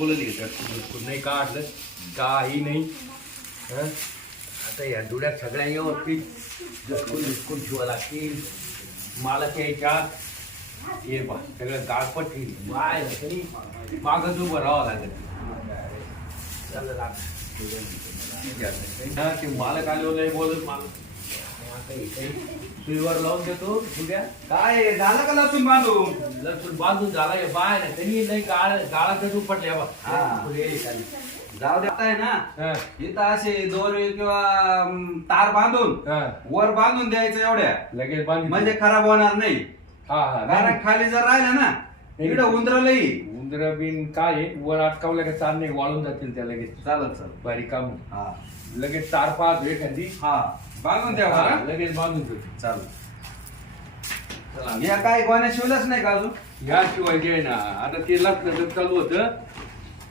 बोलत झटकून झटकून नाही काढलं काही नाही. हं? आता या धुड्यात सगळ्या व्यवस्थित झटकून झटकून शिवा लागतील. मला यायच्या हे बा सगळं गाळपट बाय तरी मागच उभं राहावं लागेल. ते मालक आलो नाही बोलत मला आता इथे सुईवर लावून देतो दुड्या काय झालं का लसूण बांधून? लसूण बांधून झाला हे बाय ना त्यांनी नाही गाळ गाळा चढून पडल्या बा हा. पुढे. ये खाली. जाऊ दे आता आहे ना. इथं असे दोरे किंवा तार बांधून हा. वर बांधून द्यायचं एवढ्या. लगेच बांध म्हणजे खराब होणार नाही. हा हा. कारण खाली जर राहिलं ना इकडं उंदरलंही. उंदर बिन काय आहे, वर अटकावलं का चार नाही वाळून जातील त्या लगेच. चालत चालत. बारीक काम. हा. लगेच चार पाच एखादी हा. बांधून द्या हा, बरं लगेच बांधून ठेव चालत चला. या काय गोण्या शिवलंच नाही का अजून याशिवाय जे आहे ना आता ते लग्नाचं चालू होतं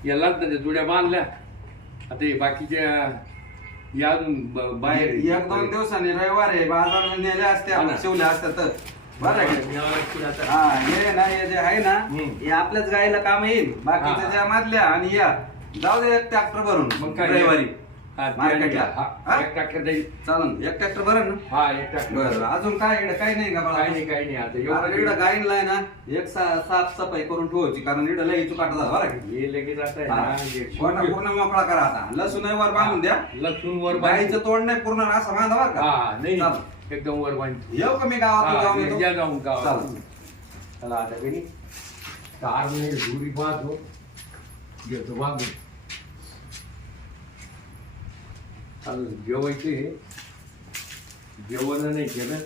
या लग्नाच्या जुड्या बांधल्या आता हे बाकीच्या या अजून ब- बाहेर आहे. एक दोन दिवसांनी रविवार आहे बाजारात नेल्या हा असत्या ना. शिवल्या असत्या तर बरं आहे का? हा हे ना हे जे आहे ना हम्म. हे आपल्याच गायला काम येईल बाकीच्या हा. ज्या मधल्या आणि या जाऊ दे ट्रॅक्टर भरून मग काय रविवारी मार्केटला. हा? एक टाक्यात जाईल चालन एक ट्रॅक्टर भरण ना हा एक. बरं अजून काय इकडे काही नाही का बाळा? काही नाही काही नाही आता एवढं इकडं गायनला आहे ना एक सा- साफसफाई करून ठेवायची कारण इकडं लई चुकाट झाला बरं का? हे लगेच आता आहे हा. ना, हे पूर्ण मोकळा करा आता लसूण वर बांधून द्या लसूण वर गाईचं तोंड नाही पूर्ण असं बांधा बरं का हा नाही. एकदम वर बांधतो येऊ का मी गावातून जाऊन येतो? जाऊन गावात. चला आता चार महिने दुरी पाहतो घेतो बांधून चालू जेवायचे जेवण नाही केलं.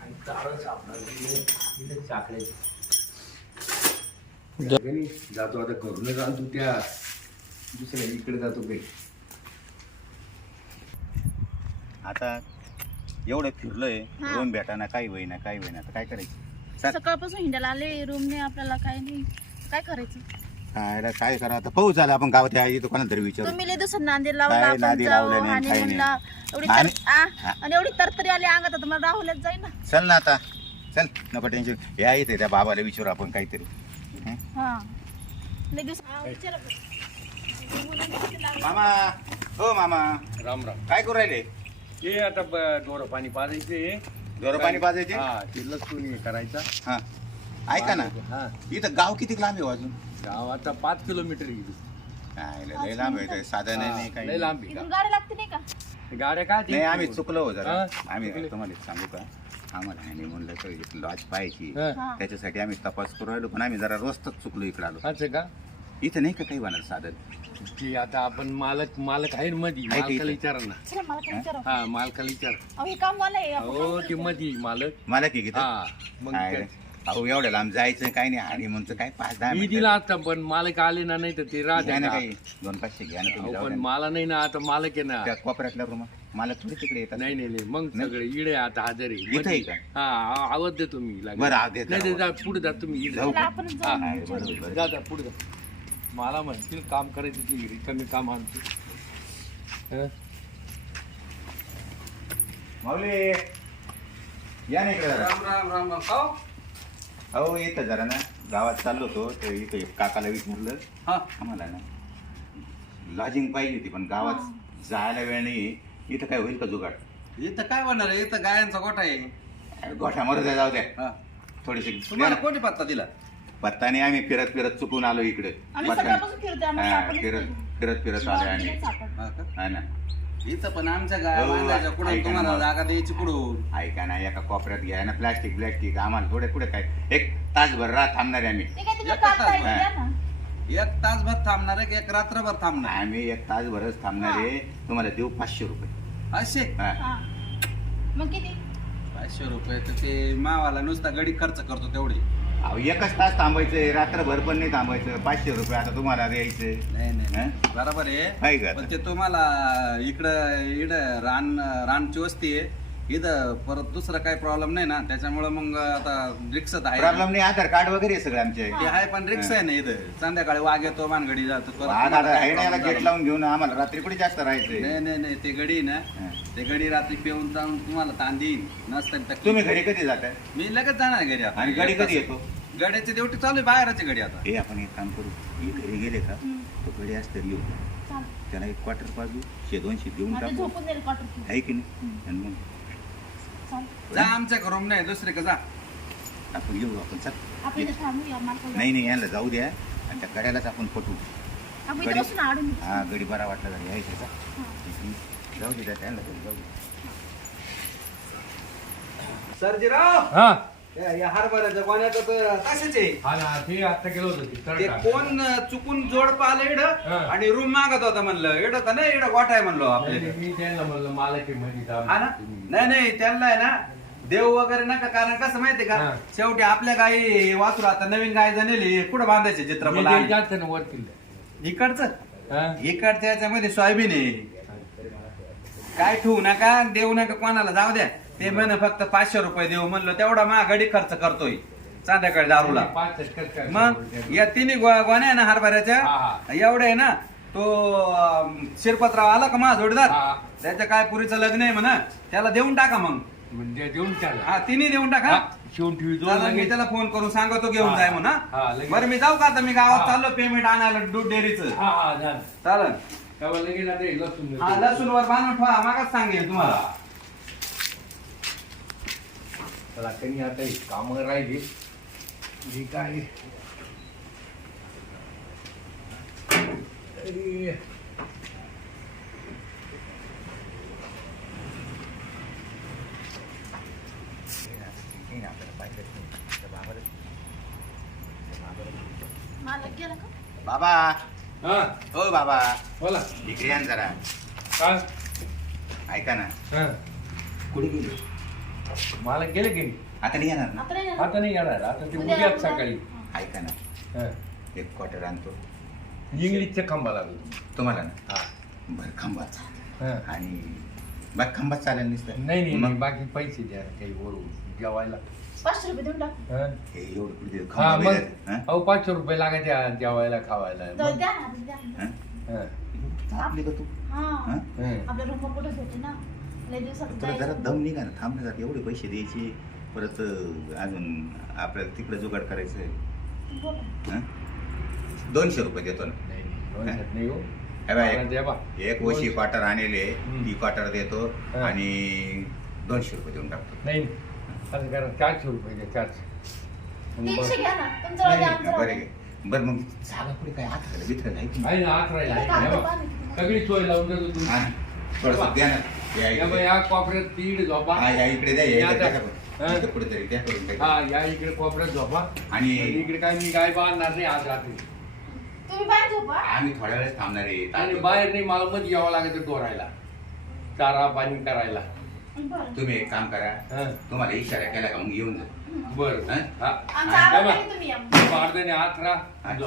आणि चारच आपल्याला चाकले जातो आता करूनच आणतो त्या. दुसऱ्या इकडे जातो काही आता एवढं फिरलोय हा. रूम भेटाना काही होईना काही होईना. आता काय करायचं? सकाळपासून हिंडायला आले रूमने आपल्याला काय नाही. काय करायचं? काय रे, काय करा? आता पाऊस झाला आपण गावात या इथं कोणाला तरी विचारू? तुम्ही लय दिवसात नांदेड लावला काय आपण नांदी जाऊ लावलं नाही, आणि काही म्हणला एवढी आणि- तर- आ, आणि एवढी तरतरी आली अंगात आता मला राहुलच जाईल ना चल ना आता. चल नको टेन्शन या इथे त्या बाबाला विचारू आपण काहीतरी. हं? हा. लय दिवस आ, विचारा. मामा. हो मामा. राम राम. काय करू राहिले? हे आता डोरं पाणी पाजायचे. दोरं पाणी पाजायचे? हा ते लसूण हे करायचा. हा. ऐका ना. हा. इथं गाव किती लांब आहे हो अजून? गाव आता पाच किलोमीटर काय लय- लय लांब आहे साधन नाही लय काही लांब आहे इथून गाडी लागते नाही का? का गाड्या काय नाही आम्ही चुकलो हो जरा. हा? आम्ही चुकले. तुम्हाला सांगू का? आम्हाला ह्याने म्हणलं तर इथं लॉज हा. हा. त्याच्यासाठी आम्ही तपास करू राहिलो पण आम्ही जरा रस्तच चुकलो इकडे आलो. असं का? इथं नाही का काही होणार साधन? की आता आपण मालक मालक आहे ना मधी. आहे का मालकाला इथं? विचारा ना. चला मला काय विचारा. हा मालकाला विचार. अहो हे काम वाला आहे आपण हो ते? मधी मालक. मला की हा. मग काय- अहो एवढ्या लांब जायचं काही नाही आणि म्हणतो काय पाच दहा मी मिनिटं. दिला आता पण मालक आले ना नाही तर ते घ्या राहते ना? काही दोन पाचशे घ्या ना तुम्ही जाऊ पण द्या. मला नाही ना आता मालक आहे ना त्या कोपऱ्यातल्या रूम मला थोडी तिकडे येतात नाही नाही नाही मग नाही? सगळे इडे आता हजर आहे इथं आहे मधी. का? हा आ- आवाज देतो मी लागेल. बरं, आवाज देतो. नाही नाही, जा पुढे जा तुम्ही जाऊ का? हा. बरोबर, बरोबर. जा जा पुढे जा मला म्हणतील काम करायचं ती रिकामी काम आणतो हं? माऊली या ना इकडे जरा राम राम राम राम खाऊ अहो येतं जरा ना गावात चाललो होतो तर इथं एक काकाला विचारलं. हा. आम्हाला ना लॉजिंग पाहिजे होती पण गावात जायला वेळ नाही इथं काय होईल का जुगाड? इथं काय होणार आहे? इथं गायांचा गोठा आहे. गोठ्या मरू जाऊ द्या. हा. थोडीशी तुम्हाला कोणी पत्ता दिला? पत्ताने आम्ही फिरत फिरत चुकून आलो इकडे. आम्ही पत्ताने. सकाळपासून फिरतोय आम्हाला हा, सापडलंच फिरत नाही. फिरत फिरत आलोय आणि. हा का? हा ना. इथं पण आमच्या गाया हो, बांधायच्या कुठं ऐका ना तुम्हाला मग. जागा द्यायची कुठून ऐका ना एका कोपऱ्यात घ्या ना प्लास्टिक ब्लॅस्टिक आम्हाला थोडे पुढे काय एक तासभर रात थांबणार आहे आम्ही ते काय तुमच्या एकच काढता येईल तास. द्या ना. एक तासभर थांबणार आहे की एक रात्रभर थांबणार आम्ही एक तासभरच थांबणार आहे तुम्हाला देऊ पाचशे रुपये असे हा. हा. मग किती पाचशे रुपये तर ते मावाला नुसता गडी खर्च करतो तेवढे अहो एकच तास थांबायचं रात्रभर पण नाही थांबायचं. पाचशे रुपये आता तुम्हाला द्यायचं. नाही नाही हा? बरोबर आहे. आहे का? पण ते तुम्हाला इकडं इकडं रान रानची वस्ती आहे इथं परत दुसरा काही प्रॉब्लेम नाही ना त्याच्यामुळे मग आता रिक्षात आहे प्रॉब्लेम नाही आधार कार्ड वगैरे आहे सगळं आमचे. ते आहे पण रिक्षा आहे ना इथं. संध्याकाळी वाघ येतो मानगडी जातो परत आहे ना याला problem गेट. लावून घेऊन आम्हाला रात्री कुठे जास्त राहायचंय? नाही नाही नाही ते गडी ना. ते गडी रात्री पिऊन जाऊन तुम्हाला देईन. नसतं तर तुम्ही घरी कधी जाताय? मी लगेच जाणार घरी आता. आणि गाडी कधी येतो? गड्याची ड्युटी चालू आहे बाहेरची गडी आता. हे आपण एक काम करू. हे घरी गेले का. तो घरी असतं येऊ. त्याला एक क्वार्टर पाजू शे दोनशे देऊन आता टाकू. झोपून जाईल क्वार्टर आहे की नाही? आणि मग. जा आमच्या घरून नाही दुसरे का जा आपण येऊ आपण चल. नाही नाही याला जाऊ द्या आणि त्या गड्यालाच आपण पटू गडी-. हा गडी बरा वाटला जरा यायचं का हा. जाऊ दे त्या त्यांना जाऊ दे सरजीराव हा या- या हरभऱ्याच्या तर हा ना ते आता गेलो होतो ते ते तडका. कोण अं, चुकून जोड पाहिलं इड हा. आणि रूम मागत होता म्हणलं इड तर नाही इड गोठा आहे म्हणलो नाही, आपल्या नाही, मी त्यांना म्हणलं मला म्हणी. हा ना नाही नाही त्यांना आहे ना देव वगैरे नका कारण कसं माहितीये का? हा. शेवटी आपल्या गाई वासरू आता नवीन गाय जणली कुठं बांधायचे मी चित्रपट ते जास्त ना वर किल्ले. इकडचं? हा? इकडच्या याच्यामध्ये सोयाबीन आहे. काय ठेवू नका देऊ नका कोणाला जाऊ द्या. ते म्हण फक्त पाचशे रुपये देऊ म्हणलं तेवढा महागडी खर्च करतोय संध्याकाळी दारूला. पाच मग या तिन्ही गो- गोण्या आहे ना हरभऱ्याच्या? हा. एवढे आहे ना तो अं, शिरपतराव आला का माझा जोडीदार? हा. त्याच्या काय पुरीचं लग्न आहे म्हणा त्याला देऊन टाका मग. म्हणजे देऊन टाका हा तिन्ही देऊन टाका हा, शिवून ठेवी मी लगेच. त्याला फोन करून सांगतो घेऊन हा. जाय म्हणा हा, लगेच. बरं मी जाऊ का आता मी गावात हा. चाललो पेमेंट आणायला दूध डेअरीचं हा हा झालं चालेल तेव्हा लगेच आता हे लसूण हा लसूण वर बांधून ठेवा मागाच सांगेल तुम्हाला हा. चला त्यांनी आता हे कामं राहिली काय अरे. मालक गेला का? बाबा. हा. ओ बाबा. बोला. इकडे या ना जरा. काय ऐका ना. हा. कुठे गेले? मला गेले की? नाही? आता नाही येणार ना? आता नाही येणार. आता नाही येणार. आता ते उद्या- उद्या. सकाळी. हा. ऐका ना. हा. एक क्वार्टर आणतो. इंग्लिशचा खांबा लागलो. तुम्हाला ना? हा. बरं खांबाच हा. आणि बघ खांबाच चालेल नुसतं. नाही नाही मग? नाही, बाकी पैसे द्या काही वरून जेवायला. पाचशे रुपये देऊन टाक हा? हे एवढं कुठे देऊ? हा खांबा मग वगैरे, हं? अहो पाचशे रुपये लागायचे आ- जेवायला खावायला जाऊ मग. द्या ना द्या ना. हं? हा. थांबली का तू हा हं? हं. आपल्या रूम कुठेच होते ना लय दिवसात तुला जरा जायचं. दम निघा ना थांब ना जरा एवढे पैसे द्यायचे परत अं, अजून आपल्याला तिकडे जुगाड करायचंय बोला. हं? दोनशे रुपये देतो ना नाही, नाही, दोनशेत नाही हो. हे द्या बा. एक वशी क्वार्टर आणले हं. ती क्वार्टर देतो हं. आणि दोनशे रुपये देऊन टाकतो नाही नाही. असं करा चारशे रुपये द्या चारशे आणि तीनशे बस. घ्या ना तुमचं राहू द्या, आमचं राहू बरं मग झालं पुढे काय बिथरलं आहे की नाही? आहे ना आठ राहिला त्याला आहे. हे. सगळी सोय लावून देतो तुम्ही हा, थोडंसं द्या ना या इकडे या कोपऱ्यात तीड झोपा हा, या इकडे द्या या इकडे द्या. करून. हं. इथं कुठेतरी द्या करून. हा या इकडे कोपऱ्यात झोपा आणि आणि इकडे काय मी गाय बांधणार नाही आज रात्री तुम्ही बाहेर झोपा आम्ही थोड्या वेळेस थांबणार आहे आणि बाहेर नाही मला मध्ये यावं लागतं डोरायला चारा पाणी करायला तुम्ही एक काम करा हं. तुम्हाला इशारा केला का मग येऊन जा बरं. आमचा आवाज बा. नाही तुम्ही या. बारदाने आत राहा अच्छा.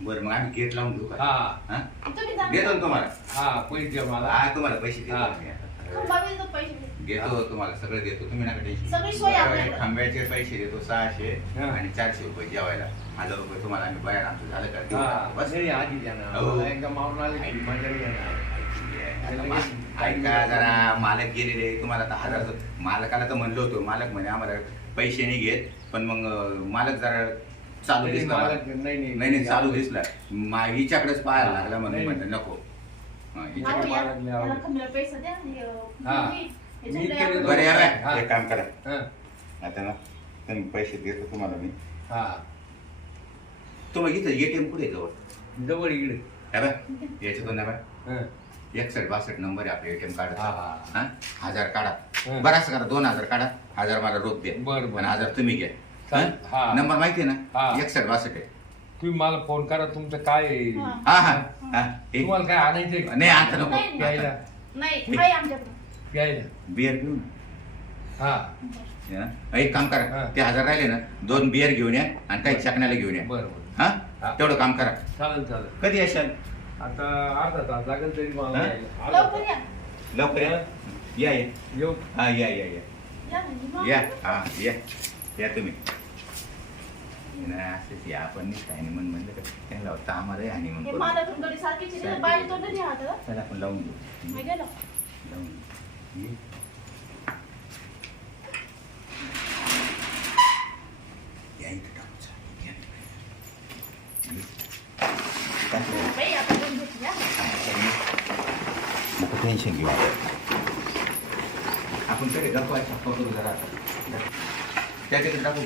बरं मग आम्ही गेट लावून देऊ का हा हं? तुम्ही जा. देतो ना तुम्हाला हा पैसे द्या मला हा तुम्हाला पैसे देतो हा. मी आता. खंबा बिल तो पैसे दे. देतो तुम्हाला सगळं देतो तुम्ही नका टेन्शन सगळी सोय आपल्याकडे. खांब्याचे पैसे देतो सहाशे हा. आणि चारशे रुपये जेवायला हजार रुपये तुम्हाला आम्ही बाहेर आमचं झालं का देऊ हा. बस आधी द्या ना हो. मला एकदा मारून आले की मजा नाही येणार. ऐका जरा मालक गेलेले तुम्हाला आता हजार मालकाला तर म्हणलो होतो मालक म्हणे आम्हाला पैसे नाही घेत पण मग मालक जरा चालू नाही, दिसला मालक-. नाही, नाही. नाही नाही चालू दिसला मा- हिच्याकडेच पाहायला लागला म्हणून नाही. म्हणलं नको हा, हिच्याकडे या. लागले याला आवड. खंबीला पैसे द्या आणि, अं, हा. मी- मी याच्याकडे केले आपण- बरं या बाय. एक काम करा हं. आता ना तुम्ही पैसे देतो तुम्हाला मी हा तुम्हाला इथं एटीएम कुठे आहे जवळ जवळ इकडे बाय याच्यातून ना बाय हं. एकसष्ट बासष्ट नंबर आहे आपल्या एटीएम कार्ड हा, हा. हा हजार काढा हं. बरं असं करा दोन हजार काढा हजार मला रोख द्या बरं, बरं. आणि हजार तुम्ही घ्या चालेल. हं? हा. नंबर माहिती आहे हा. ना एकसष्ट बासष्ट आहे तुम्ही मला फोन करा तुमचं काय आहे? हा. हा हा हा एक- तुम्हाला काय आणायचंय का? नाही आता नको नाही, प्यायला नाही आहे आमच्याकडे प्यायला बिअर घेऊन हा या. एक काम हा. करा ते हजार राहिले ना दोन बिअर घेऊन या आणि काही चकण्याला घेऊन या बरं बरं हा हा. तेवढं काम करा चालेल चालेल कधी येशाल आता अर्धा तास लागेल तरी मला हा? अर्धा लवकर या लवकर या या या. येऊ हा या या या या म्हणजे मग. या हा या या तुम्ही नाही, असंच या आपण नाही काय नाही म्हणून म्हणलं का त्यांना वाटतं आम्हाला आणि हे म्हणून मला तुमकडे सारखीच आहे. सारखी. बाहेर तोंड नाही हात चला आपण लावून मी गेलो लावून. ये. या इथं टाकू. बाई, आता दोन घेतली, हा. नको टेन्शन घेऊ. आपण आपण तरी गप्पा छप्पा करू जरा. त्या तिकडे टाकू.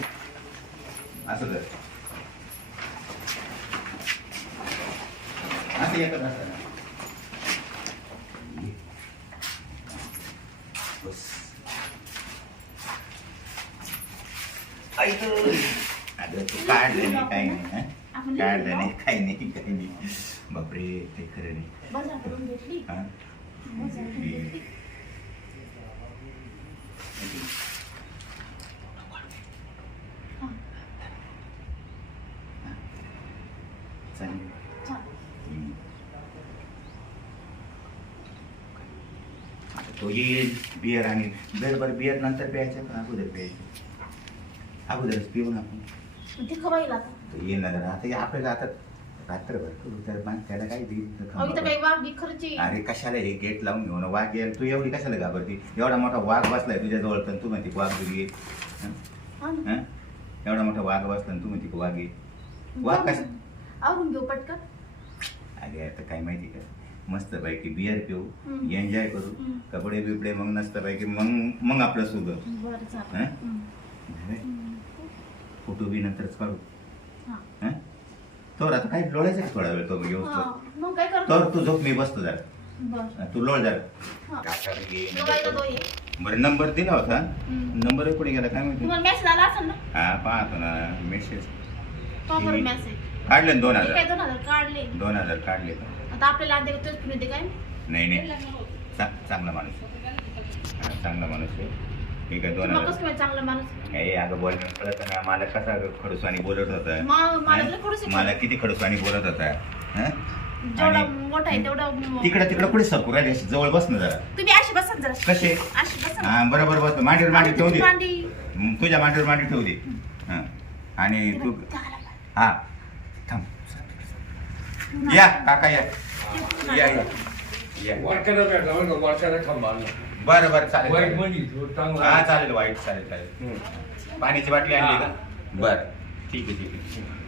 असं कर. असं एकच असं. बस. ऐक अगं तू काढलं नाही काही नाही हं? आपण काढलं नाही काही नाही काही नाही. बापरे ते खरं नाही. तो येईल बियर आणि बरोबर बियर नंतर प्यायचं का अगोदर प्यायचं. अगोदरच पिऊन आपण. पण येईल आता आपल्याला आता रात्रभर तर मग त्याला काय देईल खर्ची अरे कशाला हे गेट लावून घेऊन? वाघ येईल तू एवढी कशाला घाबरती? एवढा मोठा वाघ बसलाय तुझ्या जवळ तर तू म्हणते वाघ ना. एवढा मोठा वाघ बसला तू म्हणते वाघ येईल वाघ कशा आवरून घेऊ पटकन. अरे आता काय माहिती का? मस्त पैकी बियर पिऊ. एन्जॉय करू. कपडे बिपडे मग नसतं पैकी मग मग आपलं सुग हा? फोटो बी नंतरच काढू? तर आता काय लोळायचं थोडा वेळ तो घेऊ हा, मग काय करतो? तर तू झोप मी बसतो जरा. बर. तू लोळ जरा. हा. तो ये. बरं नंबर दिला होता. हम्म. नंबर कुठे गेला काय माहिती? तुम्हाला मेसेज आला असेल ना? हा पाहतो ना मेसेज तो बरं हम्म. मेसेज काढले ना दोन मी काय हजार दोन हजार काढले? दोन हजार काढले. का? आता आपल्याला आधी तोच काय? नाही नाही. चा- चांगला माणूस हा, चांगला माणूस आहे. ठीक आहे दोन हजार कसं काय चांगला माणूस अगं बोलणं कळत ना मला कसा खडूसवानी बोलत होता? मा- मला? लय खडूस आहे. मला किती खडूसवानी बोलत होता? हं? जेवढा आणि मोठा आहे तेवढं म- तिकडे तिकडे कुठे सरकू राहिले? अशी जवळ बस ना जरा. तुम्ही अशी बसा ना जरा. कसे? अशी बसा ना. हा बरोबर बस. मांडीवर मांडी आणि ठेवू तुमची दे. मांडी. हं, तुझ्या मांडीवर मांडी ठेवू दे. हं. आणि तू. हा. थांब. या काका या. या या या. वारकाला भेटला वारकाला खांबा बरं बरं चालेल वाईट चालेल. म्हणजे तो चांगला. हा चालेल वाईट चालेल चालेल. हम्म. पाण्याची बाटली आणली का? हा. बरं. ठीक आहे ठीक आहे.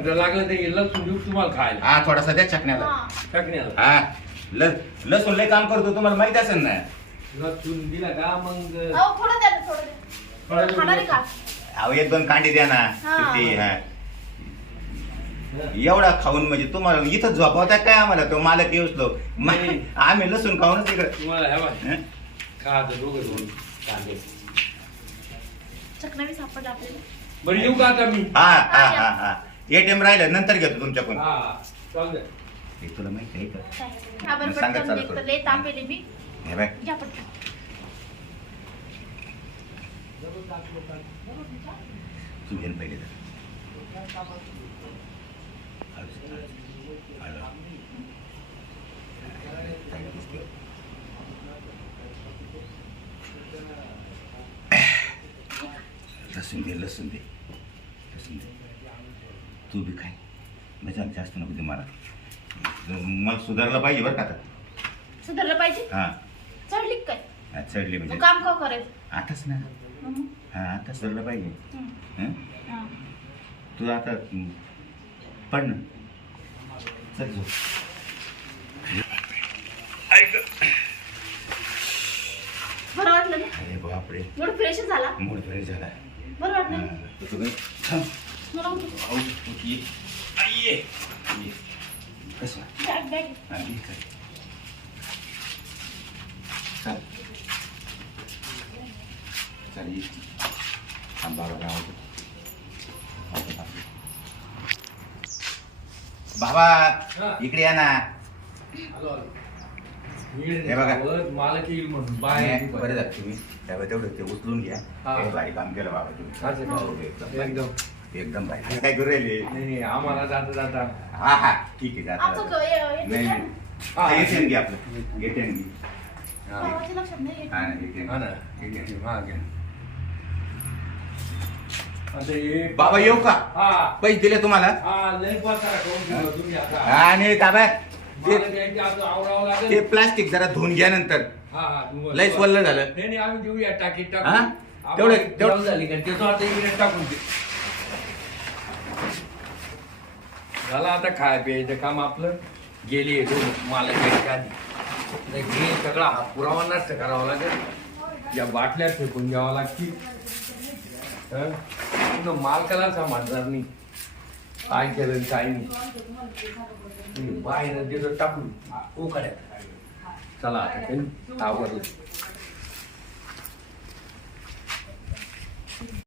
आता लागलं ते लसूण देऊ तुम्हाला खायला. हा थोडासा द्या चकण्याला. हा. टाकण्याला हा. ल लसूण लय काम करतो तुम्हाला माहीत असेल ना. लसूण दिला का मग? अहो, थोडं द्या ना, थोडं द्या. थोडं खाणार आहे का? अहो एक दोन कांडी द्या ना हा. किती हा. एवढा खाऊन म्हणजे तुम्हाला इथं झोपवता काय आम्हाला? तो मालक येऊसलो नाही. आम्ही लसूण खाऊनच इकडे. तुम्हाला ह्या बघ. हं? खा आता दोघं दोन कांदे? चकना बी सापडला आपल्याला. बरं येऊ का आता मी? हा हा हा हा एटीएम राहिलं नंतर घेतो तुमच्याकडून. हा हे तुला माहिती आहे का? काय? हा, बरं, सांगा पटकन चालू. लय मी. हे बाय घ्या पटकन. तू घेऊन पहिले तर लसूण दे लसूण दे लसूण दे तू बी खाय म्हणजे जास्त नको दे मला मला सुधारलं पाहिजे बरं का आता? सुधारलं पाहिजे? हां. चढली काय? हा, चढली मग म्हणजे काम का करायचं? आताच ना. हम्म. हां आता सुधारलं पाहिजे. हं? हा. तू आता झोप. बरं वाटलं ना? अरे बापरे. एवढं फ्रेश झाला? मूड फ्रेश झाला. बरं वाटलं ना? मला उठू. कसं बॅग बॅग हां, ये, चल. चल चल ये थांब बाबा राहू दे. राहू दे, राहू दे. बाबा हा. इकडे या ना आलो आलो हे बघा. वर मला की येईल म्हणून बाय नाही, बरं झालं तुम्ही त्यावेळी तेवढं ते उचलून घ्या हा. हे भारी काम केलं बाबा तुम्ही हो, एकदम भारी. एकदम एकदम भारी काय करू राहिले नाही नाही आम्हाला जाता जाता हा हा ठीक आहे जाता, आमचं जाता. क- हे- हे नाही. हा. घे आपलं एटीएम घे हा. भावाच्या लक्षात नाही येत. हा ना ATM. हा ना ATM. हा घ्या हे बाबा येऊ का? हा. पैसे दिले तुम्हाला? हा आणि ताब्यात ते प्लास्टिक जरा धुवून घ्या नंतर. हा हा लयच वल्ल झालं. हा? तेवढं- तेवढं- झाली टाकून दे. झालं आता खाय प्यायचं काम आपलं. गेली मला आधी. हे सगळा पुरावा नष्ट करावा लागेल. या बाटल्या फेकून घ्यावा लागतील. हं? पुन्हा मालकाला समजणार नाही काय केलं आणि काय नाही? हं, बाहेर देतो टाकून. चला आता काही आवडलं